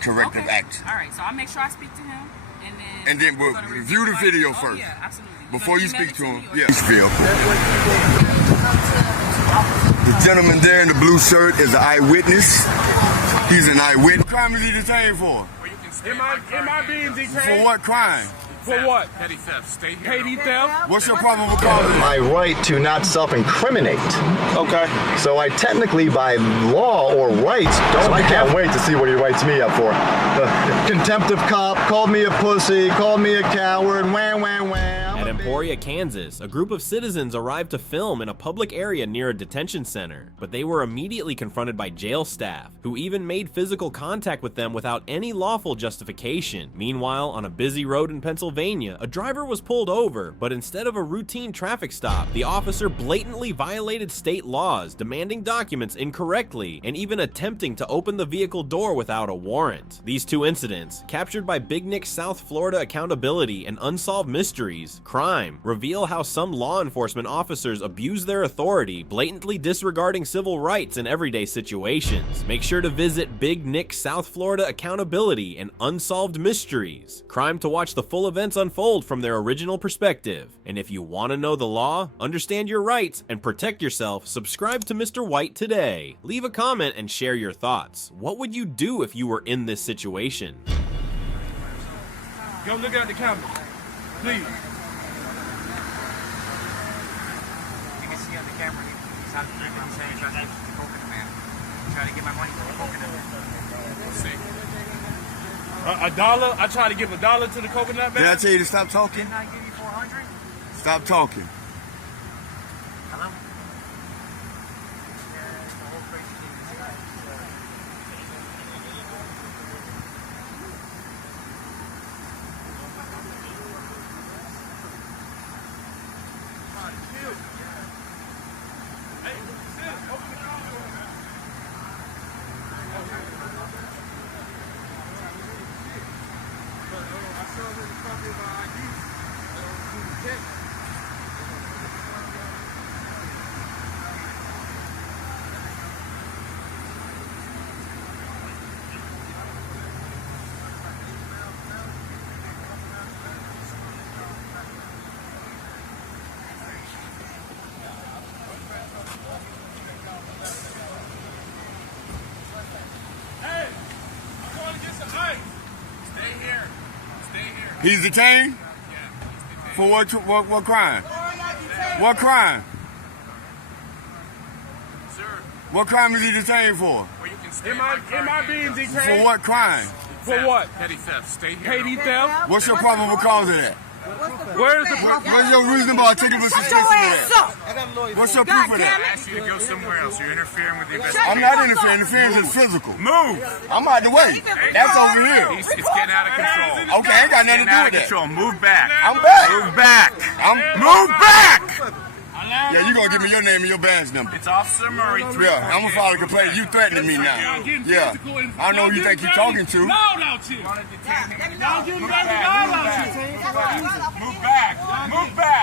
corrective action. All right, so I'll make sure I speak to him, and then we'll review the video first. Yeah, absolutely. Before you speak to him. Yeah. The gentleman there in the blue shirt is an eyewitness. He's an eyewitness. What crime is he detained for? Am I being detained? For what crime? For what? Petty theft. Stay here. Petty theft? What's your probable cause? My right to not self-incriminate. Okay. So I technically, by law or rights, don't. I can't wait to see what he writes me up for. Contempt of cop, called me a pussy, called me a coward, wham, wham, wham. At Emporia, Kansas, a group of citizens arrived to film in a public area near a detention center, but they were immediately confronted by jail staff, who even made physical contact with them without any lawful justification. Meanwhile, on a busy road in Pennsylvania, a driver was pulled over, but instead of a routine traffic stop, the officer blatantly violated state laws, demanding documents incorrectly, and even attempting to open the vehicle door without a warrant. These two incidents, captured by Big Nick's South Florida Accountability and Unsolved Mysteries, Crime, reveal how some law enforcement officers abuse their authority, blatantly disregarding civil rights in everyday situations. Make sure to visit Big Nick's South Florida Accountability and Unsolved Mysteries, Crime, to watch the full events unfold from their original perspective. And if you want to know the law, understand your rights, and protect yourself, subscribe to Mr. White today. Leave a comment and share your thoughts. What would you do if you were in this situation? Go look at the camera, please. He's not doing what I'm saying. He's trying to get coconut, man. I'm trying to get my money for the coconut. A dollar? I try to give $1 to the coconut man. Did I tell you to stop talking? Didn't I give you 400? Stop talking. Hello? Yeah, it's the whole crazy thing. This guy. He's detained? For what crime? What crime? Sir. What crime is he detained for? Am I being detained? For what crime? For what? Petty theft. Stay here. Petty theft? What's your probable cause of that? Where's the What's your reasonable articulable suspicion of that? What's your proof of I that? asked you to go somewhere else. You're interfering with the investigation. I'm not interfering. Interference is physical. Move! I'm out the way. That's over here. It's getting out of control. Okay, ain't got nothing to do Out with of that. control. Move back. I'm back. Move back. Move back! Yeah, you gonna give me your name and your badge number. It's Officer Murray. Yeah, I'm gonna file a complaint. You threatening me now. Yeah, I know who you think you're talking to. Move back. Move back. Move back. Move back.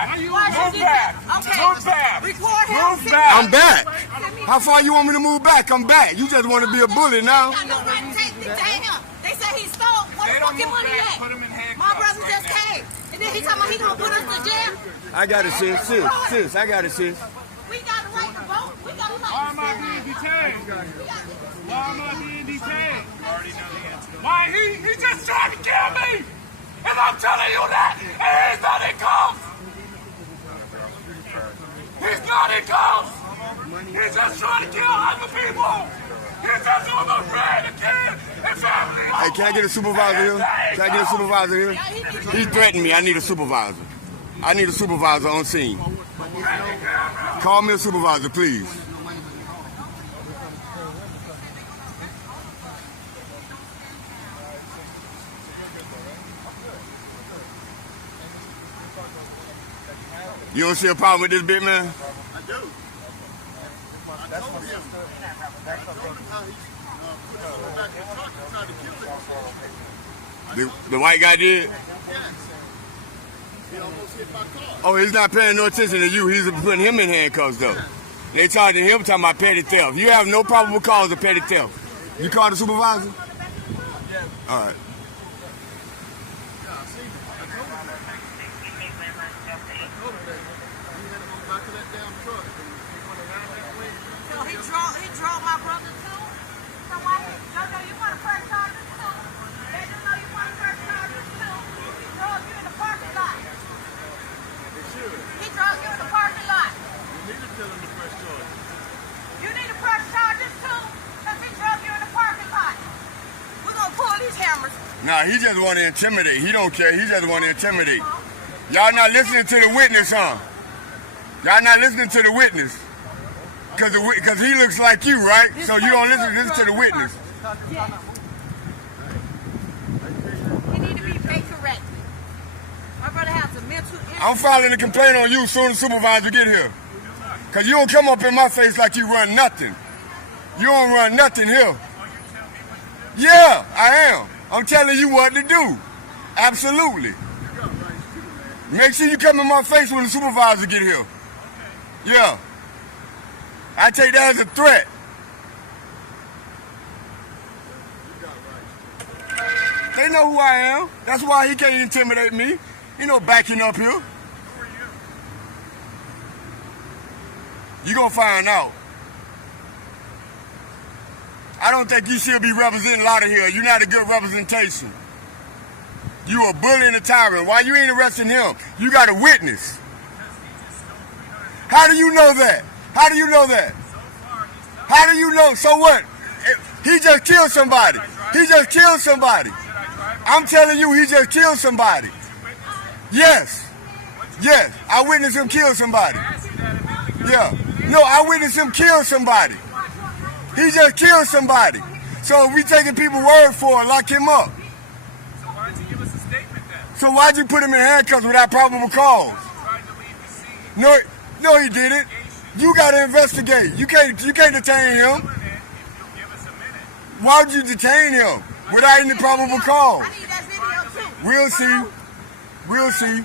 Move back. Move back. I'm back. How far you want me to move back? I'm back. You just want to be a bully now. They say he stole. What the fucking money at? Put him in handcuffs. My brother just came. And then he talking about he gonna put us to jail. I got it, sis. Sis, I got it, sis. We got a right to vote. We got a Why right am I being detained? Why am I being detained? Why he just tried to kill me! And I'm telling you that! And he's not in cuffs! He's not in cuffs! He's just trying to kill other people! He's just doing my friend and kid and family! Hey, can I get a supervisor here? Can I get a supervisor here? He threatened me. I need a supervisor. I need a supervisor on scene. Call me a supervisor, please. You don't see a problem with this bit, man? I do. I told him. I told him how he put us back in the truck and tried to kill us. The white guy did? Yes. He almost hit my car. Oh, he's not paying no attention to you. He's putting him in handcuffs, though. They charging him talking about petty theft. You have no probable cause of petty theft. You called the supervisor? Yeah, All right. Yeah, I seen it. I told him that. I told him that. He had to go back to that damn truck. He went around that way. So he drove my brother too? So why Jojo, you want to press charges too? They just know you want to press charges too. He drove you in the parking lot. They should. He drove you in the parking lot. You need to tell him to press charges. You need to press charges too, because he drove you in the parking lot. We're going to pull these cameras. Nah, he just want to intimidate. He don't care. He just want to intimidate. Y'all not listening to the witness, huh? Y'all not listening to the witness. Because he looks like you, right? So you don't listen to the witness. Yes. He need to be made corrected. My brother has a mental illness. I'm filing a complaint on you as soon as the supervisor get here. Because you don't come up in my face like you run nothing. You don't run nothing here. Yeah, I am. I'm telling you what to do. Absolutely. Make sure you come in my face when the supervisor get here. Yeah. I take that as a threat. They know who I am. That's why he can't intimidate me. He no backing up here. You gonna find out. I don't think you should be representing Lauderhill. You're not a good representation. You a bully and a tyrant. Why you ain't arresting him? You got a witness. How do you know that? How do you know that? How do you know? So what? He just killed somebody. He just killed somebody. I'm telling you, he just killed somebody. Yes. Yes. I witnessed him kill somebody. Yeah. No, I witnessed him kill somebody. He just killed somebody. So if we taking people's word for it, lock him up. So why didn't you give us a statement then? So why'd you put him in handcuffs without probable cause? Tried to leave the scene. No, he didn't. You gotta investigate. You can't detain him. If you'll give us a minute. Why would you detain him without any probable cause? I need that video too. We'll see. We'll see.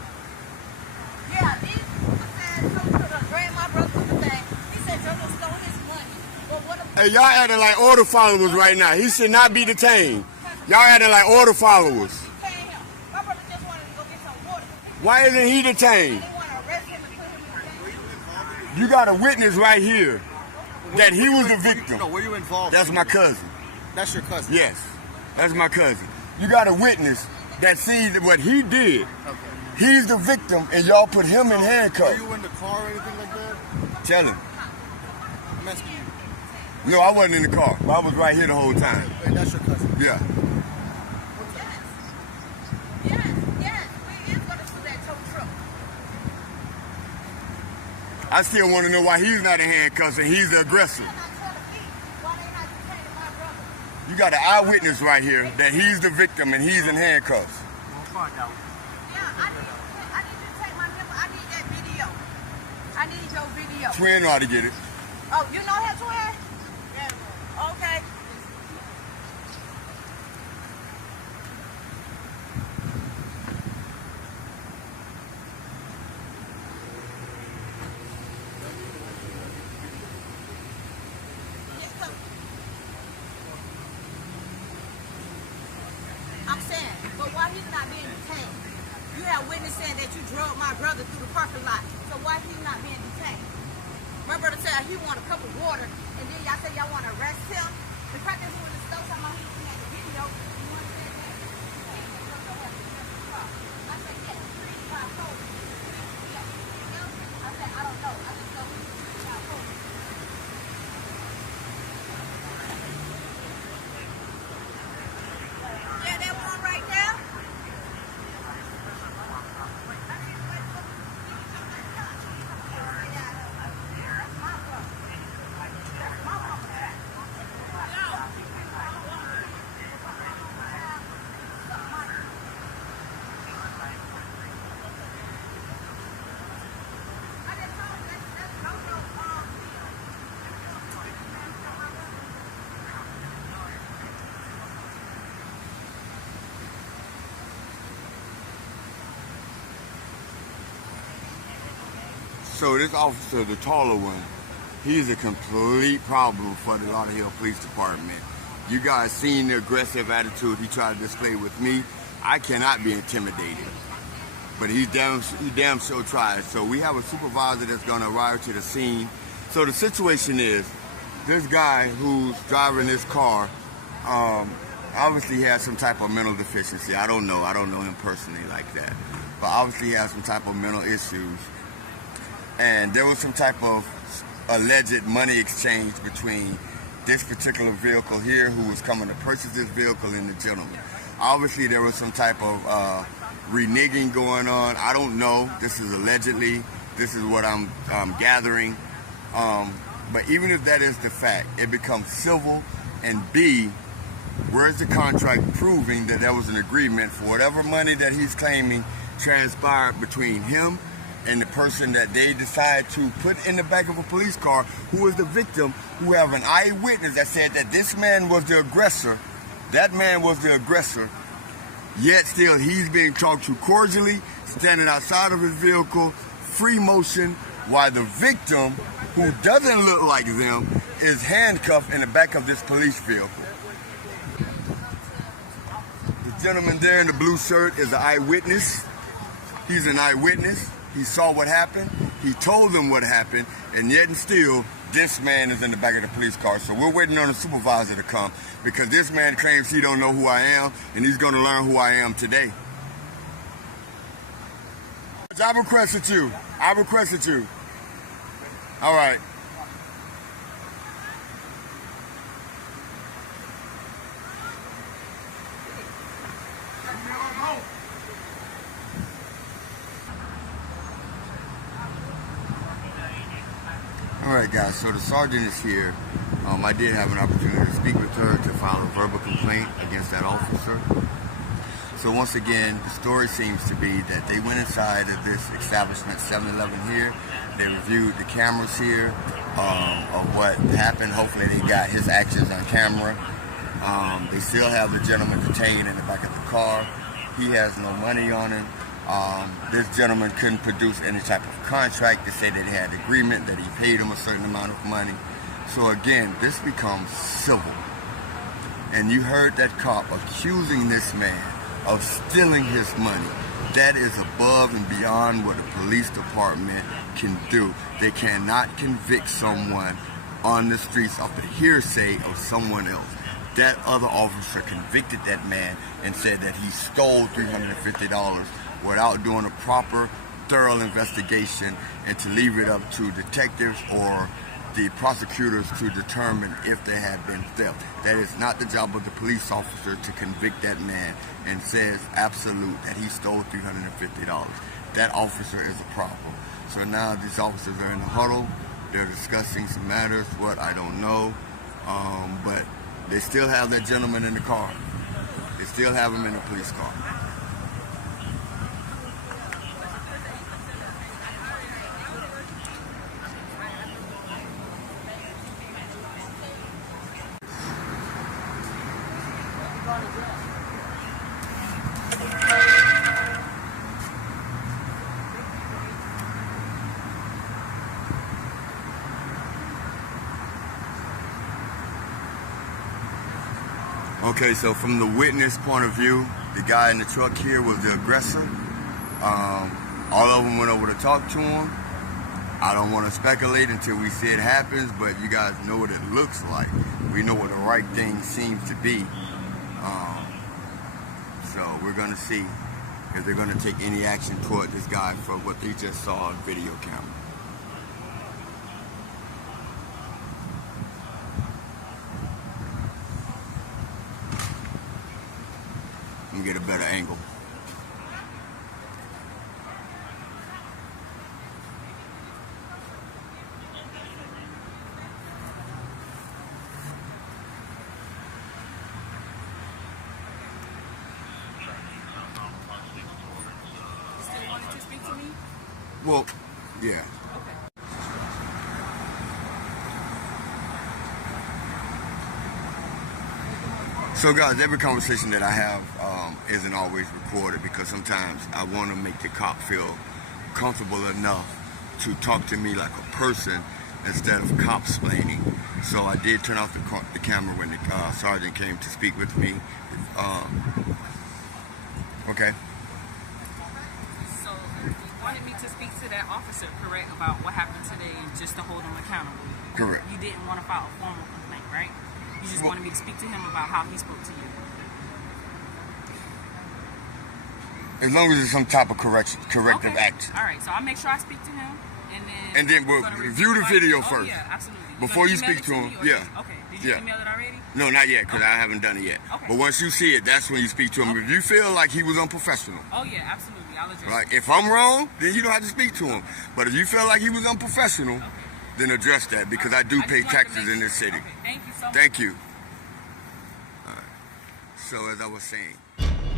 Yeah, these people said Jojo done dragged my brother to the thing. He said Jojo stole his money. But what about Hey, y'all acting like order followers right now. He should not be detained. Y'all acting like order followers. detain him? My brother just wanted to go get some water. Why isn't he detained? They want to arrest him and put him in detention. You got a witness right here that he was the victim. No, were you involved? That's my cousin. That's your cousin. Yes, that's my cousin. You got a witness that sees what he did. Okay. He's the victim, and y'all put him in Were handcuffs. you in the car or anything like that? Tell him. I'm asking you. No, I wasn't in the car. I was right here the whole time. And that's your cousin. Yeah. Yes, we is going to sue that tow truck. I still want to know why he's not in handcuffs and he's the aggressor. They're not trying to beat. Why they not detaining my brother? You got an eyewitness right here that he's the victim and he's in handcuffs. We'll find out. Yeah, I need you to take my number. I need that video. I need your video. Twin know how to get it. Oh, you know that twin? Yeah. Okay. I'm saying, but why he's not being detained? You have witness saying that you drove my brother through the parking lot. So why he's not being detained? My brother said he want a cup of water, and then y'all say y'all want to arrest him. The crack is who in the stove talking about he looking at the video. You understand that? I said, yes, 3 told me. I said, I don't know. I just know he told me. Yeah, that one right there. So this officer, the taller one, he's a complete problem for the Lauderhill Police Department. You guys seen the aggressive attitude he tried to display with me. I cannot be intimidated. But he damn sure tried. So we have a supervisor that's gonna arrive to the scene. So the situation is, this guy who's driving this car, obviously he has some type of mental deficiency. I don't know him personally like that. But obviously he has some type of mental issues. And there was some type of alleged money exchange between this particular vehicle here, who was coming to purchase this vehicle, and the gentleman. Obviously there was some type of reneging going on. I don't know. This is allegedly. This is what I'm gathering. But even if that is the fact, it becomes civil. And B, where's the contract proving that there was an agreement for whatever money that he's claiming transpired between him and the person that they decide to put in the back of a police car, who was the victim, who have an eyewitness that said that this man was the aggressor. That man was the aggressor. Yet still he's being talked to cordially, standing outside of his vehicle, free motion, while the victim, who doesn't look like them, is handcuffed in the back of this police vehicle. The gentleman there in the blue shirt is an eyewitness. He's an eyewitness. He saw what happened. He told them what happened, and yet and still, this man is in the back of the police car. So we're waiting on the supervisor to come, because this man claims he don't know who I am, and he's going to learn who I am today. I requested you. I requested you. All right. All right, guys, so the sergeant is here. I did have an opportunity to speak with her to file a verbal complaint against that officer. So once again, the story seems to be that they went inside of this establishment, 7-Eleven here. They reviewed the cameras here of what happened. Hopefully they got his actions on camera. They still have the gentleman detained in the back of the car. He has no money on him. This gentleman couldn't produce any type of contract to say that he had agreement, that he paid him a certain amount of money. So again, this becomes civil. And you heard that cop accusing this man of stealing his money. That is above and beyond what a police department can do. They cannot convict someone on the streets of the hearsay of someone else. That other officer convicted that man and said that he stole $350 without doing a proper, thorough investigation, and to leave it up to detectives or the prosecutors to determine if there had been theft. That is not the job of the police officer to convict that man and says absolute that he stole $350. That officer is a problem. So now these officers are in the huddle. They're discussing some matters, what I don't know, but they still have that gentleman in the car. They still have him in the police car. Okay, so from the witness point of view, the guy in the truck here was the aggressor. All of them went over to talk to him. I don't want to speculate until we see it happens, but you guys know what it looks like. We know what the right thing seems to be. So we're going to see if they're going to take any action toward this guy for what they just saw on video camera. Let me get a better angle. Still wanted to speak to me? Well, yeah. So guys, every conversation that I have isn't always recorded, because sometimes I want to make the cop feel comfortable enough to talk to me like a person instead of cop-splaining. So I did turn off the camera when the sergeant came to speak with me. Okay. So you wanted me to speak to that officer, correct, about what happened today, just to hold him accountable. Correct. You didn't want to file a formal complaint, right? You just wanted me to speak to him about how he spoke to you. As long as it's some type of corrective action. All right, so I'll make sure I speak to him, and then we'll review the video first. Yeah, absolutely. Before you speak to him, yeah. Okay. Did you email it already? No, not yet, because I haven't done it yet. Okay. But once you see it, that's when you speak to him. If you feel like he was unprofessional. Oh yeah, absolutely. I'll address Right. If I'm wrong, then you don't have to speak to him. But if you feel like he was unprofessional, then address that, because I do pay taxes in this city. Okay. Thank you so much. Thank you. All right. So as I was saying.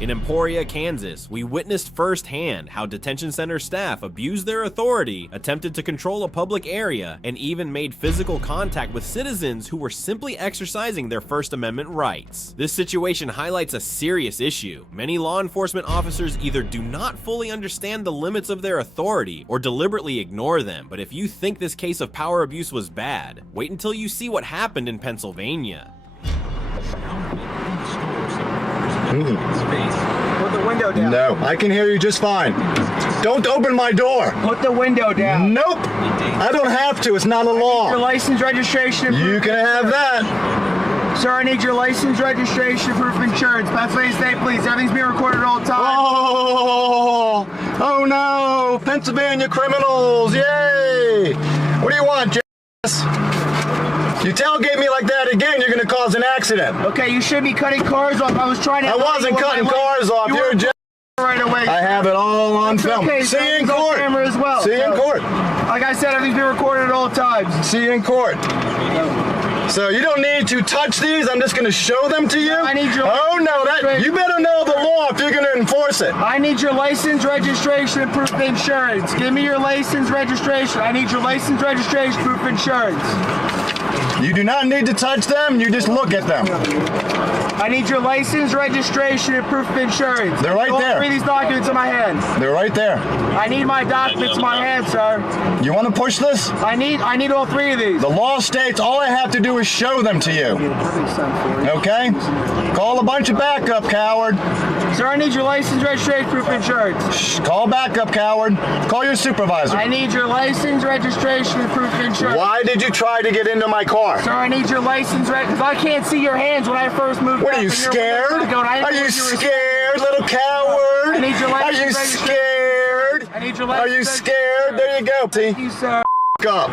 In Emporia, Kansas, we witnessed firsthand how detention center staff abused their authority, attempted to control a public area, and even made physical contact with citizens who were simply exercising their First Amendment rights. This situation highlights a serious issue. Many law enforcement officers either do not fully understand the limits of their authority or deliberately ignore them. But if you think this case of power abuse was bad, wait until you see what happened in Pennsylvania. Put the window down. No, I can hear you just fine. Don't open my door. Put the window down. Nope. I don't have to. It's not a law. Your license, registration, You can have that. Sir, I need your license, registration, proof of insurance. Pennsylvania State Police. Everything's being recorded all the time. Oh no. Pennsylvania criminals. Yay. What do you want, Jess? You tailgate me like that again, you're gonna cause an accident. Okay, you should be cutting cars off. I was trying to. I wasn't cutting cars off. You're a right away. I have it all on film. Okay, See you in court. Camera as well. See you in court. Like I said, everything's being recorded at all times. See you in court. So you don't need to touch these. I'm just going to show them to you. I need your. Oh no, you better know the law if you're going to enforce it. I need your license, registration, and proof of insurance. Give me your license, registration. I need your license, registration, proof of insurance. You do not need to touch them. You just look at them. I need your license, registration, and proof of insurance. They're right there. All three of these documents in my hand. They're right there. I need my documents in my hand, sir. You want to push this? I need all three of these. The law states all I have to do is show them to you. Okay? Call a bunch of backup, coward. Sir, I need your license, registration, proof of insurance. Shh, call backup, coward. Call your supervisor. I need your license, registration, and proof of insurance. Why did you try to get into my car? Sir, I need your license, because I can't see your hands when I first moved. What are you scared? Are you scared, little coward? I need your license. Are you scared? I need your license. Are you scared? There you go. Thank you, sir. Up.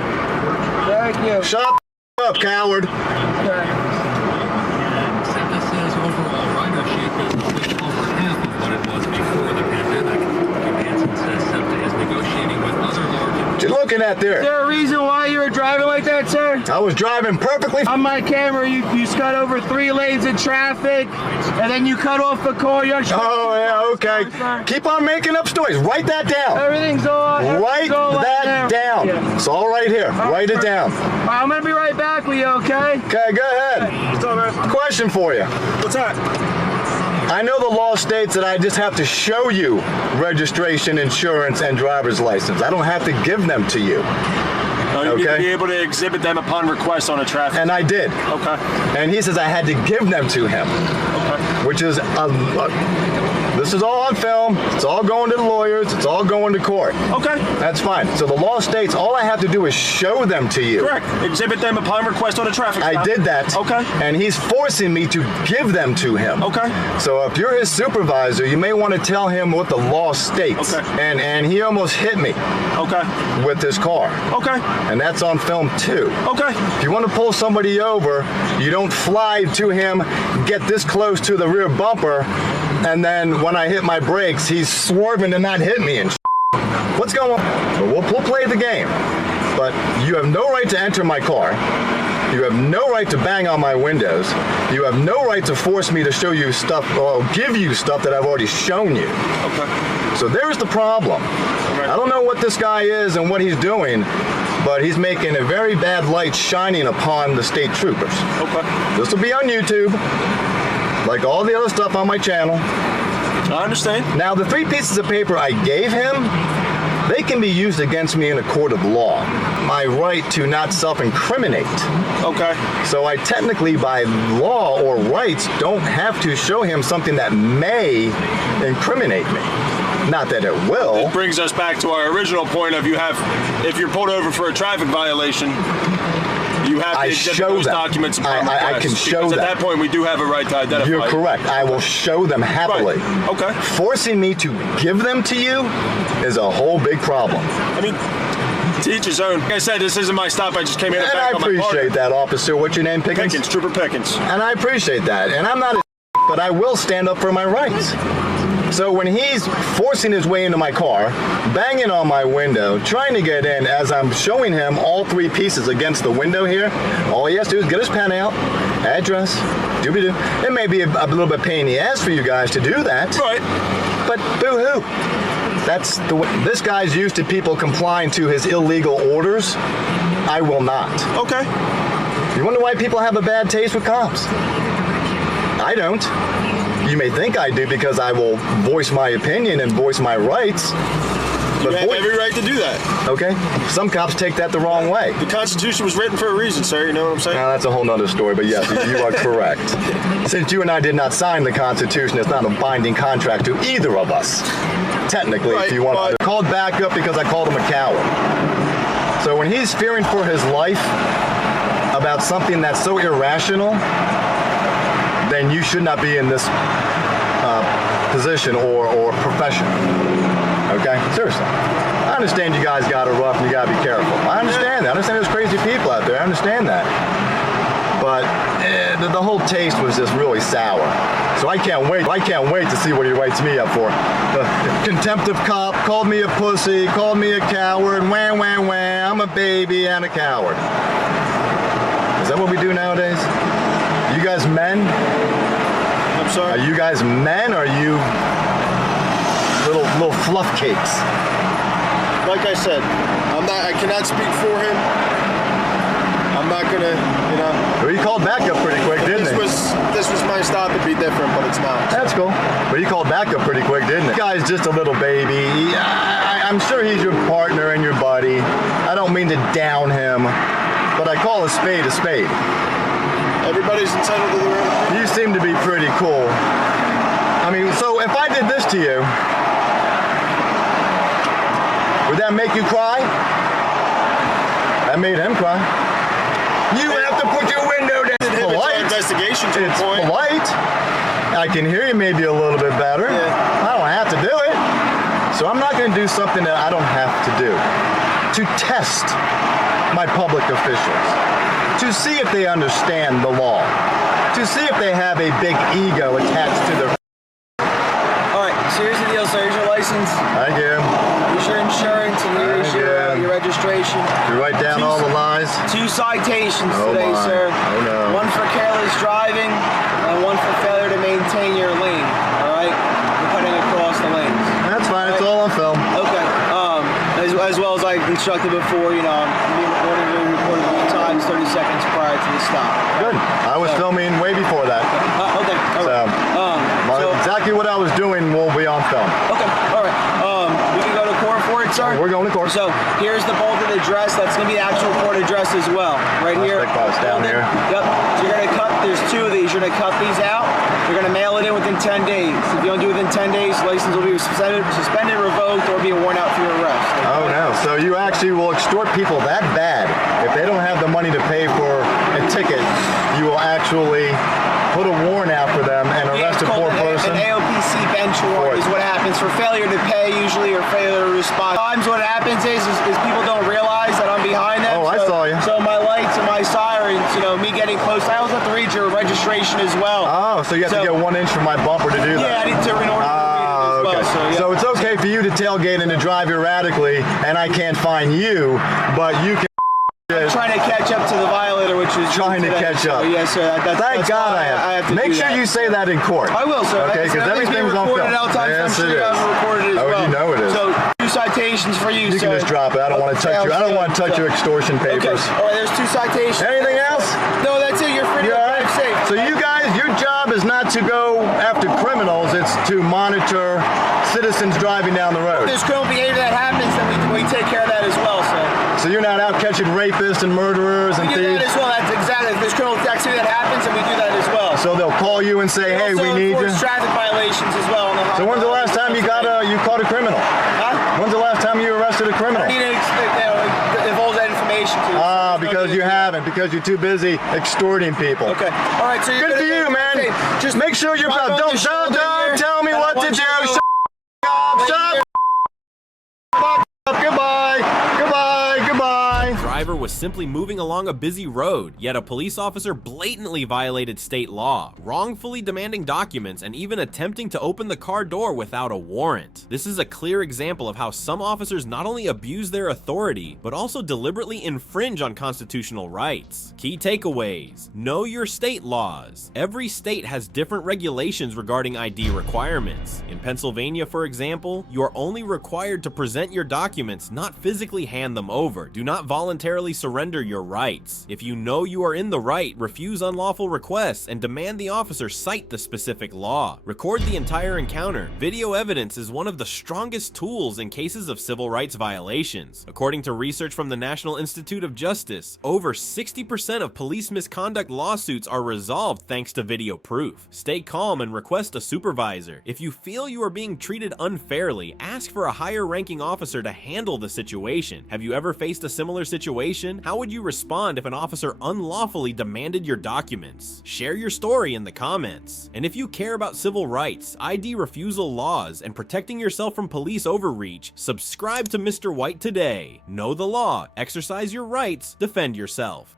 Thank you. Shut up, coward. Okay. Says overall ridership is over half of what it was before the pandemic. Johansson says SEPTA is negotiating with other large. What you looking at there? Is there a reason why you were driving like that, sir? I was driving perfectly. On my camera, you cut over 3 lanes of traffic, and then you cut off the car. Oh, yeah, okay. Keep on making up stories. Write that down. Everything's all. Write that down. Yeah. It's all right here. Write it down. I'm gonna be right back with you, okay? Okay, go ahead. What's up, man? Question for you. What's that? I know the law states that I just have to show you registration, insurance, and driver's license. I don't have to give them to you. No, you need to be able to exhibit them upon request on a traffic. And I did. Okay. And he says I had to give them to him. Okay. Which is, this is all on film. It's all going to the lawyers. It's all going to court. Okay. That's fine. So the law states all I have to do is show them to you. Correct. Exhibit them upon request on a traffic stop. I did that. Okay. And he's forcing me to give them to him. Okay. So if you're his supervisor, you may want to tell him what the law states. Okay. And he almost hit me. Okay. With his car. Okay. And that's on film too. Okay. If you want to pull somebody over, you don't fly to him, get this close to the rear bumper, and then when I hit my brakes, he's swerving to not hit me and What's going on? We'll play the game. But you have no right to enter my car. You have no right to bang on my windows. You have no right to force me to show you stuff or give you stuff that I've already shown you. Okay. So there's the problem. Okay. I don't know what this guy is and what he's doing, but he's making a very bad light shining upon the state troopers. Okay. This will be on YouTube, like all the other stuff on my channel. I understand. Now, the 3 pieces of paper I gave him, they can be used against me in a court of law. My right to not self-incriminate. Okay. So I technically, by law or rights, don't have to show him something that may incriminate me. Not that it will. It brings us back to our original point of if you're pulled over for a traffic violation, you have to exhibit those documents upon request. I can show because them. At that point, we do have a right to identify. You're correct. I will show them happily. Right. Okay. Forcing me to give them to you is a whole big problem. I mean, to each his own. Like I said, this isn't my stop. I just came in and back on my car. And I appreciate that, officer. What's your name, Pickens? Pickens, Trooper Pickens. And I appreciate that. And I'm not a but I will stand up for my rights. So when he's forcing his way into my car, banging on my window, trying to get in, as I'm showing him all 3 pieces against the window here, all he has to do is get his pen out, address, doobie-doo. It may be a little bit pain in the ass for you guys to do that. Right. But boo-hoo. That's the way. This guy's used to people complying to his illegal orders. I will not. Okay. You wonder why people have a bad taste with cops? I don't. You may think I do because I will voice my opinion and voice my rights. But you have every right to do that. Okay. Some cops take that the wrong way. The Constitution was written for a reason, sir. You know what I'm saying? Now, that's a whole nother story, but yes, you are correct. Since you and I did not sign the Constitution, it's not a binding contract to either of us. Technically, right, if you want to. Called back up because I called him a coward. So when he's fearing for his life about something that's so irrational, then you should not be in this position or profession. Okay? Seriously. I understand you guys got it rough and you got to be careful. I understand that. I understand there's crazy people out there. I understand that. But the whole taste was just really sour. So I can't wait. I can't wait to see what he writes me up for. Contempt of cop, called me a pussy, called me a coward, wham, wham, wham, I'm a baby and a coward. Is that what we do nowadays? You guys men? I'm sorry? Are you guys men or are you little fluff cakes? Like I said, I cannot speak for him. I'm not gonna, Well, he called back up pretty quick, didn't he? This was my stop, it'd be different, but it's not. That's cool. But he called back up pretty quick, didn't he? This guy's just a little baby. I'm sure he's your partner and your buddy. I don't mean to down him, but I call a spade a spade. Everybody's entitled to their own opinion. You seem to be pretty cool. I mean, so if I did this to you, would that make you cry? That made him cry. You have to put your window down. It's polite. Investigation to a point. Polite. I can hear you maybe a little bit better. Yeah. I don't have to do it. So I'm not going to do something that I don't have to do. To test my public officials. To see if they understand the law. To see if they have a big ego attached to their... Alright, so here's the deal, sir. Here's your license. Thank you. Here's your insurance and here's your registration. You write down all the lies? 2 citations today, sir. Oh no. 1 for careless driving and 1 for failure to maintain your lane. Alright? You're cutting across the lanes. That's fine. It's all on film. Okay. As well as I instructed before, I'm being recorded 3 times, 30 seconds prior to the stop. Good. I was filming way before that. Okay. All right. So exactly what I was doing will be on film. Okay. All right. We can go to court for it, sir? We're going to court. So here's the bolded address. That's going to be the actual court address as well. Right here. Down here. Yep. So you're going to cut, there's 2 of these. You're going to cut these out. You're going to mail it in within 10 days. If you don't do it within 10 days, license will be suspended, revoked, or be a warrant out for your arrest. Oh no. So you actually will extort people that bad. If they don't have the money to pay for a ticket, you will actually put a warrant out for them and arrest a poor person. An AOPC bench warrant is what happens for failure to pay usually or failure to respond. Sometimes what happens is people don't realize that I'm behind them. Oh, I saw you. So my lights and my sirens, me getting close, I also have to read your registration as well. Oh, so you have to get 1 inch from my bumper to do that? Yeah, I need to in order to read it as well. Okay. So it's okay for you to tailgate and to drive erratically, and I can't find you, but you can. I'm trying to catch up to the violator, which is trying to catch up. So yes, sir. Thank God I have to. Make sure you say that in court. I will, sir. Okay, because everything's on film. Yes, I'm sure you have it recorded as well. Oh, you know it is. So 2 citations. citations for you. You can just drop it. I don't want to touch you. I don't want to touch your extortion papers. Okay. All right, there's 2 citations. Anything else? No, that's it. You're free to drive safe. So you guys, your job is not to go after criminals. It's to monitor citizens driving down the road. If there's criminal behavior that happens, then we take care of that as well. So you're not out catching rapists and murderers and thieves? We do that as well. That's exactly. If there's criminal activity that happens, then we do that as well. So they'll call you and say, hey, we need you. Traffic violations as well. So when's the last time you caught a criminal? Huh? When's the last time you arrested a criminal? I need to divulge that information to you. Because you haven't, because you're too busy extorting people. Okay. All right. So good for you, man. Okay. Just make sure you're proud. Don't tell me what to do. Shut up. Goodbye. Driver was simply moving along a busy road, yet a police officer blatantly violated state law, wrongfully demanding documents and even attempting to open the car door without a warrant. This is a clear example of how some officers not only abuse their authority, but also deliberately infringe on constitutional rights. Key takeaways: know your state laws. Every state has different regulations regarding ID requirements. In Pennsylvania, for example, you are only required to present your documents, not physically hand them over. Do not voluntarily surrender your rights. If you know you are in the right, refuse unlawful requests and demand the officer cite the specific law. Record the entire encounter. Video evidence is one of the strongest tools in cases of civil rights violations. According to research from the National Institute of Justice, over 60% of police misconduct lawsuits are resolved thanks to video proof. Stay calm and request a supervisor. If you feel you are being treated unfairly, ask for a higher ranking officer to handle the situation. Have you ever faced a similar situation? How would you respond if an officer unlawfully demanded your documents? Share your story in the comments. And if you care about civil rights, ID refusal laws, and protecting yourself from police overreach, subscribe to Mr. White today. Know the law, exercise your rights, defend yourself.